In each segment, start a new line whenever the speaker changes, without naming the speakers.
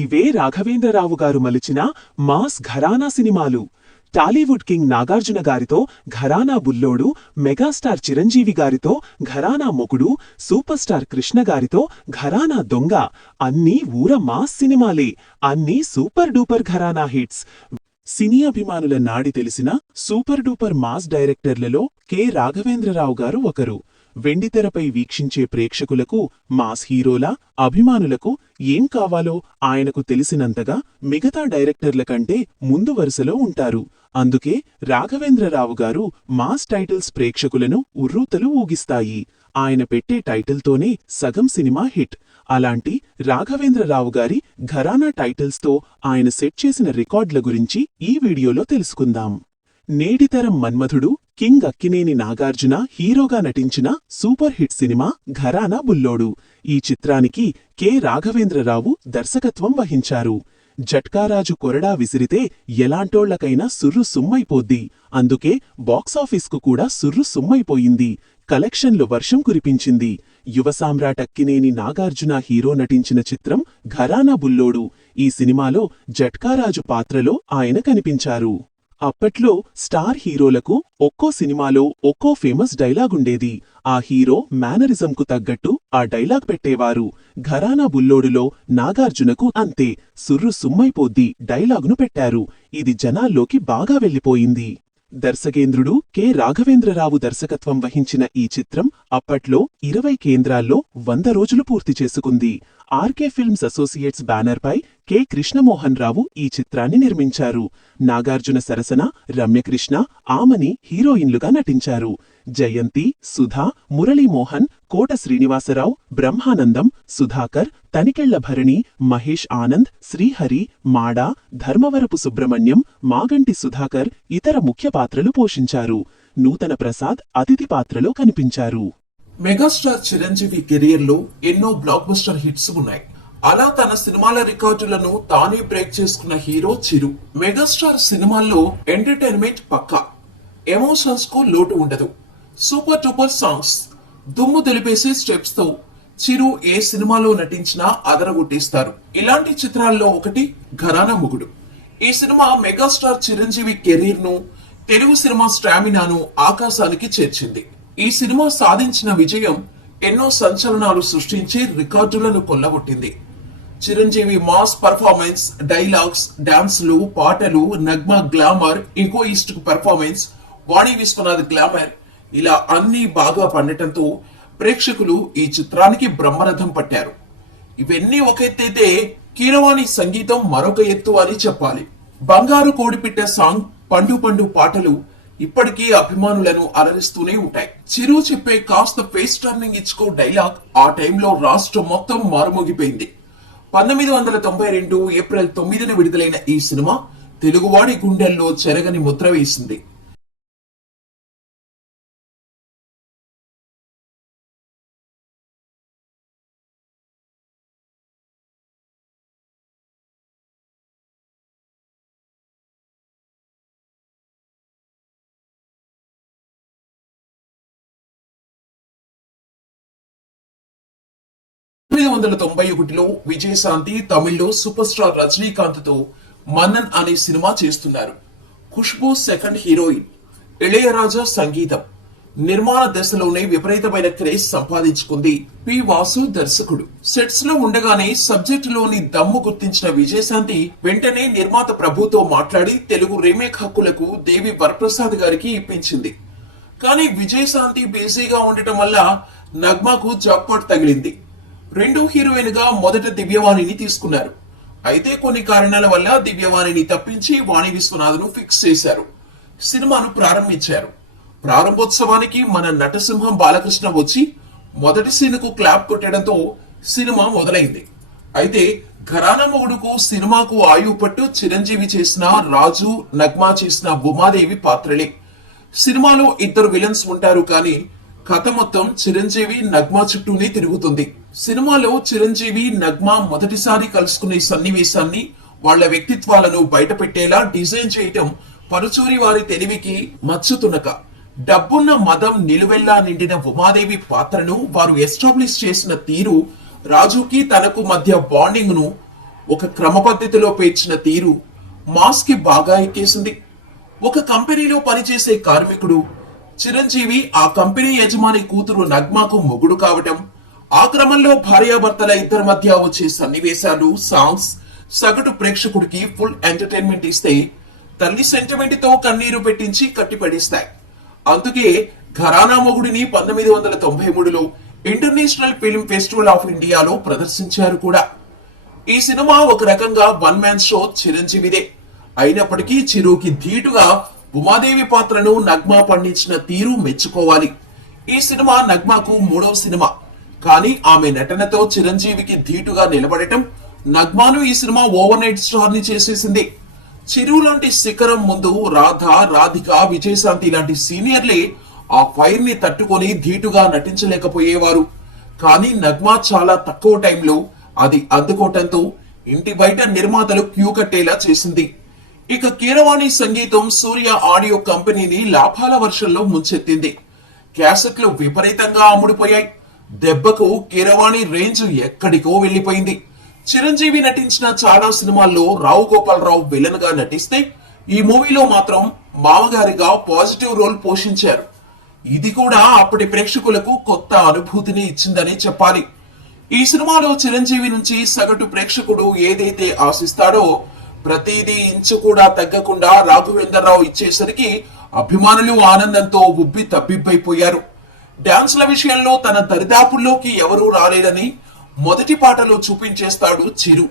ఇవే రాఘవేంద్రరావు గారు మలిచిన మాస్ ఘరానా సినిమాలు. టాలీవుడ్ కింగ్ నాగార్జున గారితో ఘరానా బుల్లోడు మెగాస్టార్ చిరంజీవి గారితో ఘరానా మొగుడు సూపర్ స్టార్ కృష్ణ గారితో ఘరానా దొంగ. అన్నీ ఊర మాస్ సినిమాలే. అన్నీ సూపర్ డూపర్ ఘరానా హిట్స్. సినీ అభిమానుల నాడి తెలిసిన సూపర్ డూపర్ మాస్ డైరెక్టర్లలో కె రాఘవేంద్రరావు గారు ఒకరు. వెండితెరపై వీక్షించే ప్రేక్షకులకు మాస్ హీరోలా అభిమానులకు ఏం కావాలో ఆయనకు తెలిసినంతగా మిగతా డైరెక్టర్ల కంటే ముందు వరుసలో ఉంటారు. అందుకే రాఘవేంద్రరావు గారు మాస్ టైటిల్స్ ప్రేక్షకులను ఉర్రూతలు ఊగిస్తాయి. ఆయన పెట్టే టైటిల్తోనే సగం సినిమా హిట్. అలాంటి రాఘవేంద్రరావు గారి ఘరానా టైటిల్స్తో ఆయన సెట్ చేసిన రికార్డుల గురించి ఈ వీడియోలో తెలుసుకుందాం. నేటితరం మన్మధుడు కింగ్ అక్కినేని నాగార్జున హీరోగా నటించిన super hit cinema Gharana Bullodu. ఈ చిత్రానికి కె. రాఘవేంద్రరావు దర్శకత్వం వహించారు. జట్కారాజు కొరడా విసిరితే ఎలాంటోళ్ళకైనా సుర్రు సుమ్మైపోద్ది అందుకే బాక్సాఫీస్కు కూడా సుర్రు సుమ్మైపోయింది కలెక్షన్లు వర్షం కురిపించింది. యువ సామ్రాట్ అక్కినేని నాగార్జున హీరో నటించిన చిత్రం ఘరానా బుల్లోడు. ఈ సినిమాలో జట్కారాజు పాత్రలో ఆయన కనిపించారు. అప్పట్లో స్టార్ హీరోలకు ఒక్కో సినిమాలో ఒక్కో ఫేమస్ డైలాగుండేది ఆ హీరో మేనరిజంకు తగ్గట్టు ఆ డైలాగ్ పెట్టేవారు. ఘరానా బుల్లోడులో నాగార్జునకు అంతే. సుర్రు సుమ్మైపోద్ది డైలాగును పెట్టారు. ఇది జనాల్లోకి బాగా వెళ్ళిపోయింది. దర్శకేంద్రుడు కె. రాఘవేంద్రరావు దర్శకత్వం వహించిన ఈ చిత్రం అప్పట్లో ఇరవై కేంద్రాల్లో వంద రోజులు పూర్తి చేసుకుంది. ఆర్కే ఫిల్మ్స్ అసోసియేట్స్ బ్యానర్పై కె. కృష్ణమోహన్ రావు ఈ చిత్రాన్ని నిర్మించారు. నాగార్జున సరసన రమ్యకృష్ణ ఆమని హీరోయిన్లుగా నటించారు. జయంతి సుధా మురళీమోహన్ కోట శ్రీనివాసరావు బ్రహ్మానందం సుధాకర్ తనికెళ్ళ భరణి మహేష్ ఆనంద్ శ్రీహరి మాడా ధర్మవరపు సుబ్రహ్మణ్యం మాగంటి సుధాకర్ ఇతర ముఖ్య పాత్రలు పోషించారు. నూతన ప్రసాద్ అతిథి పాత్రలో కనిపించారు.
మెగాస్టార్ చిరంజీవి కెరియర్లో ఎన్నో బ్లాక్ బస్టర్ హిట్స్ ఉన్నాయి. అలా తన సినిమాల రికార్డులను తానే బ్రేక్ చేసుకున్న హీరో చిరు. మెగాస్టార్ సినిమాల్లో ఎంటర్టైన్మెంట్ పక్కా. ఎమోషన్స్కు లోటు ఉండదు. Super duper songs. దుమ్ము తెలిపేసే స్టెప్స్తో చిరు ఏ సినిమాలో నటించినా అదరగొట్టేస్తారు. ఇలాంటి చిత్రాల్లో ఒకటి ఘరానా ముగుడు. ఈ సినిమా మెగాస్టార్ చిరంజీవి కెరీర్ను తెలుగు సినిమా స్టామినాను ఆకాశానికి చేర్చింది. ఈ సినిమా సాధించిన విజయం ఎన్నో సంచలనాలు సృష్టించి రికార్డులను కొల్లగొట్టింది. చిరంజీవి మాస్ పర్ఫార్మెన్స్ డైలాగ్స్ డాన్స్లు పాటలు Nagma glamour egoist performance Vani Vishwanath glamour ఇలా అన్ని బాగా పండటంతో ప్రేక్షకులు ఈ చిత్రానికి బ్రహ్మరథం పట్టారు. ఇవన్నీ ఒక ఎత్తైతే కీరవాణి సంగీతం మరొక ఎత్తు అని చెప్పాలి. బంగారు కోడిపిట్ట సాంగ్ పండు పండు పాటలు ఇప్పటికీ అభిమానులను అలరిస్తూనే ఉంటాయి. చిరు చెప్పే కాస్త ఫేస్ టర్నింగ్ ఇచ్చుకో డైలాగ్ ఆ టైంలో రాష్ట్రం మొత్తం మారుమోగిపోయింది. పంతొమ్మిది వందల తొంభై రెండు ఏప్రిల్ తొమ్మిదిన విడుదలైన ఈ సినిమా తెలుగువాడి గుండెల్లో చెరగని ముద్ర వేసింది. తొమ్మిది వందల తొంభై ఒకటిలో విజయశాంతి తమిళ్ళో సూపర్ స్టార్ రజనీకాంత్తో మన్నన్ అనే సినిమా చేస్తున్నారు. Khushbu second heroine. ఇళయరాజా సంగీతం. నిర్మాణ దశలోనే విపరీతమైన క్రేజ్ సంపాదించుకుంది పి వాసు దర్శకుడు. సెట్స్లో ఉండగానే సబ్జెక్ట్లోని దమ్ము గుర్తించిన విజయశాంతి వెంటనే నిర్మాత ప్రభుతో మాట్లాడి తెలుగు రీమేక్ హక్కులకు దేవి వరప్రసాద్ గారికి ఇప్పించింది. కానీ విజయశాంతి బిజీగా ఉండటం వల్ల నగ్మాకు జాక్పాట్ తగిలింది. రెండో హీరోయిన్గా మొదట దివ్యవాణిని తీసుకున్నారు. అయితే కొన్ని కారణాల వల్ల దివ్యవాణిని తప్పించి వాణి విశ్వనాథ్ను ఫిక్స్ చేశారు. సినిమాను ప్రారంభించారు. ప్రారంభోత్సవానికి మన నటసింహం బాలకృష్ణ వచ్చి మొదటి సీన్కు క్లాప్ కొట్టడంతో సినిమా మొదలైంది. అయితే ఘరానా మొగుడుకు సినిమాకు ఆయువు పట్టు చిరంజీవి చేసిన రాజు నగ్మా చేసిన ఉమాదేవి పాత్రలే. సినిమాలో ఇద్దరు విలన్స్ ఉంటారు కానీ కథ మొత్తం చిరంజీవి నగ్మా చుట్టూనే తిరుగుతుంది. సినిమాలో చిరంజీవి నగ్మా మొదటిసారి కలుసుకునే సన్నివేశాన్ని వాళ్ళ వ్యక్తిత్వాలను బయటపెట్టేలా డిజైన్ చేయటం పరుచూరి వారి తెలివికి మచ్చుతునక. డబ్బున్న మదం నిలువెల్లా నిండిన ఉమాదేవి పాత్రను వారు ఎస్టాబ్లిష్ చేసిన తీరు రాజుకి తనకు మధ్య బాండింగ్ను ఒక క్రమ పద్ధతిలో పేర్చిన తీరు మాస్కి బాగా ఎక్కేసింది. ఒక కంపెనీలో పనిచేసే కార్మికుడు చిరంజీవి ఆ కంపెనీ యజమాని కూతురు నగ్మాకు మొగుడు కావటం ఆ క్రమంలో భార్యాభర్తల ఇద్దరి మధ్య వచ్చే సన్నివేశాలు సాంగ్స్ సగటు ప్రేక్షకుడికి ఫుల్ ఎంటర్టైన్మెంట్ ఇస్తే తల్లి సెంటిమెంట్తో కన్నీరు పెట్టించి కట్టిపడేస్తాయి. అందుకే ఘరానా మొగుడిని పంతొమ్మిది వందల తొంభై మూడులో ఇంటర్నేషనల్ ఫిల్మ్ ఫెస్టివల్ ఆఫ్ ఇండియాలో ప్రదర్శించారు కూడా. ఈ సినిమా ఒక రకంగా వన్ మ్యాన్ షో చిరంజీవిదే. అయినప్పటికీ చిరుకి ధీటుగా ఉమాదేవి పాత్రను నగ్మా పండించిన తీరు మెచ్చుకోవాలి. ఈ సినిమా నగ్మాకు మూడవ సినిమా. కానీ ఆమె నటనతో చిరంజీవికి ధీటుగా నిలబడటం నగ్మాను ఈ సినిమా ఓవర్ నైట్ స్టార్ని చేసేసింది. చిరు లాంటి శిఖరం ముందు రాధ రాధిక విజయశాంతి లాంటి సీనియర్లే ఆ ఫైర్ని తట్టుకొని ధీటుగా నటించలేకపోయేవారు. కానీ నగ్మా చాలా తక్కువ టైంలో అది అందుకోవటంతో ఇంటి బయట నిర్మాతలు క్యూ కట్టేలా చేసింది. ఇక కీరవాణి సంగీతం సూర్య ఆడియో కంపెనీని లాభాల వర్షంలో ముంచెత్తింది. క్యాసెట్లు విపరీతంగా అమ్ముడుపోయాయి. దెబ్బకు కీరవాణి రేంజ్ ఎక్కడికో వెళ్ళిపోయింది చిరంజీవి నటించిన చాలా సినిమాల్లో రావు గోపాలరావు విలన్గా నటిస్తే ఈ మూవీలో మాత్రం మామగారిగా పాజిటివ్ రోల్ పోషించారు. ఇది కూడా అప్పటి ప్రేక్షకులకు కొత్త అనుభూతిని ఇచ్చిందని చెప్పాలి. ఈ సినిమాలో చిరంజీవి నుంచి సగటు ప్రేక్షకుడు ఏదైతే ఆశిస్తాడో ప్రతిదీ ఇంచు కూడా తగ్గకుండా రాఘవేంద్రరావు ఇచ్చేసరికి అభిమానులు ఆనందంతో ఉబ్బి తబ్బిబ్బైపోయారు. డ్యాన్స్ల విషయంలో తన దరిదాపుల్లోకి ఎవరూ రాలేదని మొదటి పాటలో చూపించేస్తాడు చిరు.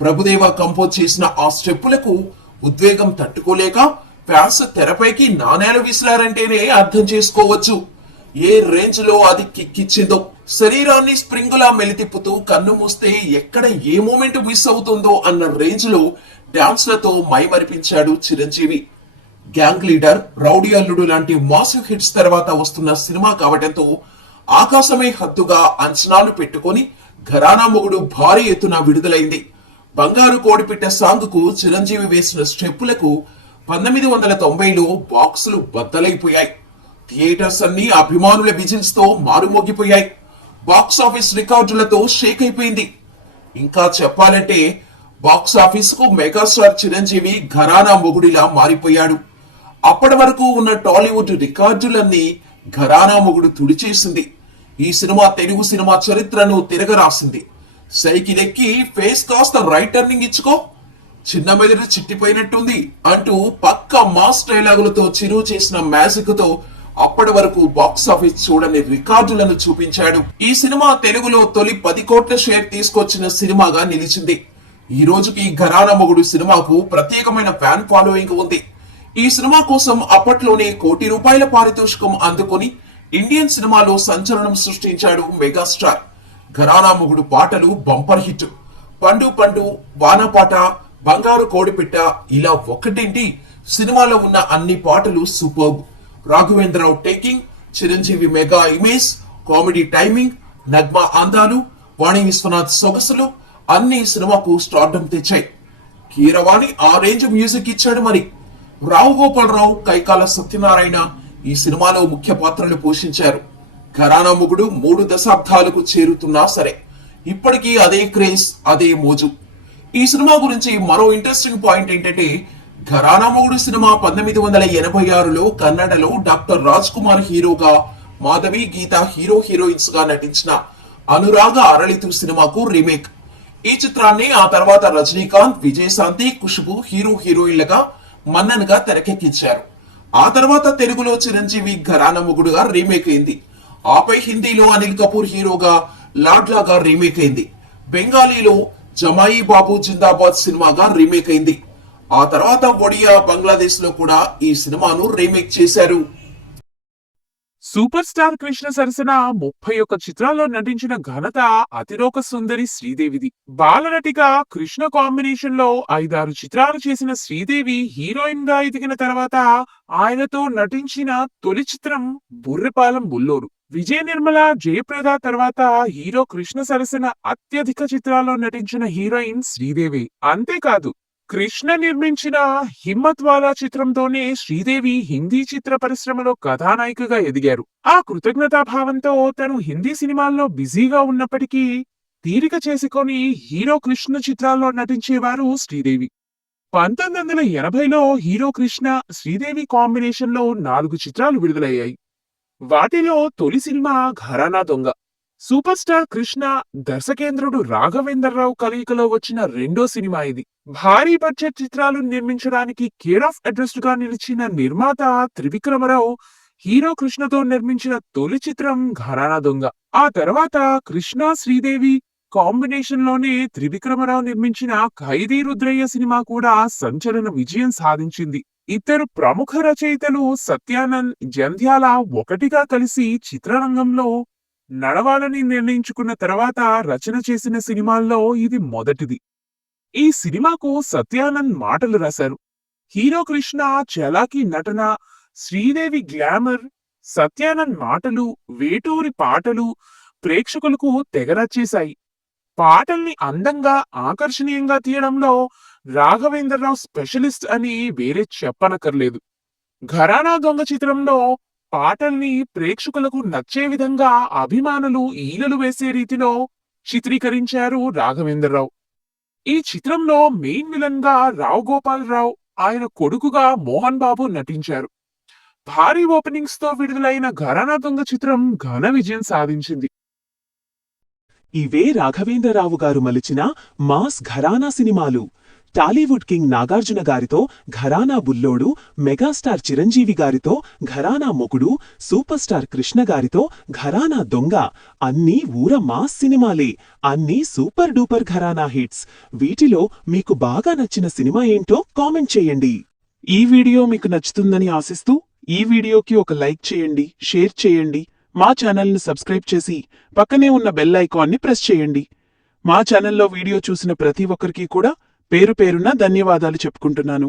ప్రభుదేవ కంపోజ్ చేసిన ఆ స్టెప్పులకు ఉద్వేగం తట్టుకోలేక ఫ్యాన్స్ తెరపైకి నాణేలు విసిరారంటేనే అర్థం చేసుకోవచ్చు. ఏ రేంజ్లో అది కిక్కిచ్చిందో శరీరాన్ని స్ప్రింగులా మెలితిప్పుతూ కన్ను మూస్తే ఎక్కడ ఏ మూమెంట్ మిస్ అవుతుందో అన్న రేంజ్లో డాన్స్లతో మైమరిపించాడు Chiranjeevi. Gang leader rowdy Alludu లాంటి మాసివ్ హిట్స్ తర్వాత వస్తున్న సినిమా కావడంతో ఆకాశమే హద్దుగా అంచనాలు పెట్టుకొని ఘరానా మొగుడు భారీ ఎత్తున విడుదలైంది. బంగారు కోడిపిట్ట సాంగ్కు చిరంజీవి వేసిన స్టెప్పులకు పంతొమ్మిది వందల తొంభైలో బాక్సులు బద్దలైపోయాయి. థియేటర్స్ అన్ని అభిమానుల విజిల్స్తో మారుమోగిపోయాయి. బాక్స్ ఆఫీస్ రికార్డులతో షేక్ అయిపోయింది. ఇంకా చెప్పాలంటే బాక్స్ ఆఫీస్కు మెగాస్టార్ చిరంజీవి ఘరానా మొగుడిలా మారిపోయాడు. అప్పటి వరకు ఉన్న టాలీవుడ్ రికార్డులన్నీ ఘరానా మొగుడు తుడిచేసింది. ఈ సినిమా తెలుగు సినిమా చరిత్రను తిరగరాసింది. సైకిల్ ఎక్కి ఫేస్ కాస్త రైట్ టర్నింగ్ ఇచ్చుకో. చిన్న మెదడు చిట్టిపోయినట్టుంది అంటూ పక్క మాస్ డైలాగులతో చిరు చేసిన మ్యాజిక్తో అప్పటి వరకు బాక్స్ ఆఫీస్ చూడని రికార్డులను చూపించాడు. ఈ సినిమా తెలుగులో తొలి పది కోట్ల షేర్ తీసుకొచ్చిన సినిమాగా నిలిచింది. ఈ రోజుకి ఘరానా మొగుడు సినిమాకు ప్రత్యేకమైన ఫ్యాన్ ఫాలోయింగ్ ఉంది. ఈ సినిమా కోసం అప్పట్లోనే కోటి రూపాయల పారితోషికం అందుకొని ఇండియన్ సినిమాలో సంచలనం సృష్టించాడు మెగాస్టార్. ఘరానా మొగుడు పాటలు బంపర్ హిట్. పండు పండు వానపాట బంగారు కోడిపిట్ట ఇలా ఒకటేంటి? సినిమాలో ఉన్న అన్ని పాటలు superb Raghavendra Rao taking Chiranjeevi mega image comedy timing Nagma అందాలు వాణి విశ్వనాథ్ సొగసులు అన్ని సినిమాకు స్టార్డమ్ తెచ్చాయి. కీరవాణి ఆ రేంజ్ మ్యూజిక్ ఇచ్చాడు మరి. రావు గోపాలరావు కైకాల సత్యనారాయణ ఈ సినిమాలో ముఖ్య పాత్రలు పోషించారు. ఘరానా ముగుడు మూడు దశాబ్దాలకు చేరుతున్నా సరే ఇప్పటికీ అదే క్రేజ్ అదే మోజు. ఈ సినిమా గురించి మరో ఇంట్రెస్టింగ్ పాయింట్ ఏంటంటే ఘరానా మొగుడు సినిమా పంతొమ్మిది వందల ఎనభై ఆరులో కన్నడలో డాక్టర్ రాజ్ కుమార్ హీరోగా మాధవి గీత హీరో హీరోయిన్స్గా నటించిన అనురాగ అరళితు సినిమాకు రీమేక్. ఈ చిత్రాన్ని ఆ తర్వాత రజనీకాంత్ విజయశాంతి ఖుష్బు హీరో హీరోయిన్లుగా మన్నన్గా తెరకెక్కించారు. ఆ తర్వాత తెలుగులో చిరంజీవి ఘరాన ముగుడుగా రీమేక్ అయింది. ఆపై హిందీలో అనిల్ కపూర్ హీరోగా లాడ్లాగా రీమేక్ అయింది. బెంగాలీలో జమాయి బాబు జిందాబాద్ సినిమాగా రీమేక్ అయింది. ఆ తర్వాత ఒడియా బంగ్లాదేశ్లో కూడా ఈ సినిమాను రీమేక్ చేశారు.
సూపర్ స్టార్ కృష్ణ సరసన ముప్పై ఒక్క చిత్రాల్లో నటించిన ఘనత అతిలోక సుందరి శ్రీదేవిది. బాలనటిగా కృష్ణ కాంబినేషన్లో ఐదారు చిత్రాలు చేసిన శ్రీదేవి హీరోయిన్గా ఎదిగిన తర్వాత ఆయనతో నటించిన తొలి చిత్రం బుర్రపాలెం బుల్లోరు. విజయ నిర్మల జయప్రద తర్వాత హీరో కృష్ణ సరసన అత్యధిక చిత్రాల్లో నటించిన హీరోయిన్ శ్రీదేవి. అంతేకాదు కృష్ణ నిర్మించిన హిమ్మత్ వాలా చిత్రంతోనే శ్రీదేవి హిందీ చిత్ర పరిశ్రమలో కథానాయికగా ఎదిగారు. ఆ కృతజ్ఞతా భావంతో తను హిందీ సినిమాల్లో బిజీగా ఉన్నప్పటికీ తీరిక చేసుకొని హీరో కృష్ణ చిత్రాల్లో నటించేవారు శ్రీదేవి. పంతొమ్మిది వందల ఎనభైలో హీరో కృష్ణ శ్రీదేవి కాంబినేషన్లో నాలుగు చిత్రాలు విడుదలయ్యాయి. వాటిలో తొలి cinema Gharana Donga. Super star Krishna దర్శకేంద్రుడు Raghavendra Rao కలయికలో వచ్చిన రెండో సినిమా ఇది. భారీ బడ్జెట్ చిత్రాలు నిర్మించడానికి కేర్ ఆఫ్ అడ్రస్ట్గా నిలిచిన నిర్మాత త్రివిక్రమరావు హీరో కృష్ణతో నిర్మించిన తొలి చిత్రం ఘరానా దొంగ. ఆ తర్వాత కృష్ణ శ్రీదేవి కాంబినేషన్లోనే త్రివిక్రమరావు నిర్మించిన ఖైదీ రుద్రయ్య సినిమా కూడా సంచలన విజయం సాధించింది. ఇద్దరు ప్రముఖ రచయితలు సత్యానంద్ జంధ్యాల ఒకటిగా కలిసి చిత్రరంగంలో నడవాలని నిర్ణయించుకున్న తర్వాత రచన చేసిన సినిమాల్లో ఇది మొదటిది. ఈ సినిమాకు సత్యానంద్ మాటలు రాశారు. హీరో కృష్ణ చలాకీ నటన శ్రీదేవి గ్లామర్ సత్యానంద్ మాటలు వేటూరి పాటలు ప్రేక్షకులకు తెగనచ్చేశాయి పాటల్ని అందంగా ఆకర్షణీయంగా తీయడంలో రాఘవేంద్రరావు స్పెషలిస్ట్ అని వేరే చెప్పనక్కర్లేదు. ఘరానా దొంగ చిత్రంలో పాటల్ని ప్రేక్షకులకు నచ్చే విధంగా అభిమానులు ఈలలు వేసే రీతిలో చిత్రీకరించారు రాఘవేంద్రరావు. ఈ చిత్రంలో మెయిన్ విలన్గా రావు గోపాలరావు ఆయన కొడుకుగా మోహన్ బాబు నటించారు. భారీ ఓపెనింగ్స్తో విడుదలైన ఘరానా దొంగ చిత్రం ఘన విజయం సాధించింది.
ఇవే రాఘవేంద్రరావు గారు మలిచిన మాస్ ఘరానా సినిమాలు. టాలీవుడ్ కింగ్ నాగార్జున గారితో ఘరానా బుల్లోడు మెగాస్టార్ చిరంజీవి గారితో ఘరానా మొగుడు సూపర్ స్టార్ కృష్ణ గారితో ఘరానా దొంగ అన్నీ ఊర మాస్ సినిమాలే అన్నీ సూపర్ డూపర్ ఘరానా హిట్స్. వీటిలో మీకు బాగా నచ్చిన సినిమా ఏంటో కామెంట్ చేయండి. ఈ వీడియో మీకు నచ్చుతుందని ఆశిస్తూ ఈ వీడియోకి ఒక లైక్ చేయండి షేర్ చేయండి మా ఛానల్ని సబ్స్క్రైబ్ చేసి పక్కనే ఉన్న బెల్ ఐకాన్ని ప్రెస్ చేయండి. మా ఛానల్లో వీడియో చూసిన ప్రతి ఒక్కరికి కూడా పేరు పేరున ధన్యవాదాలు చెప్పుకుంటున్నాను.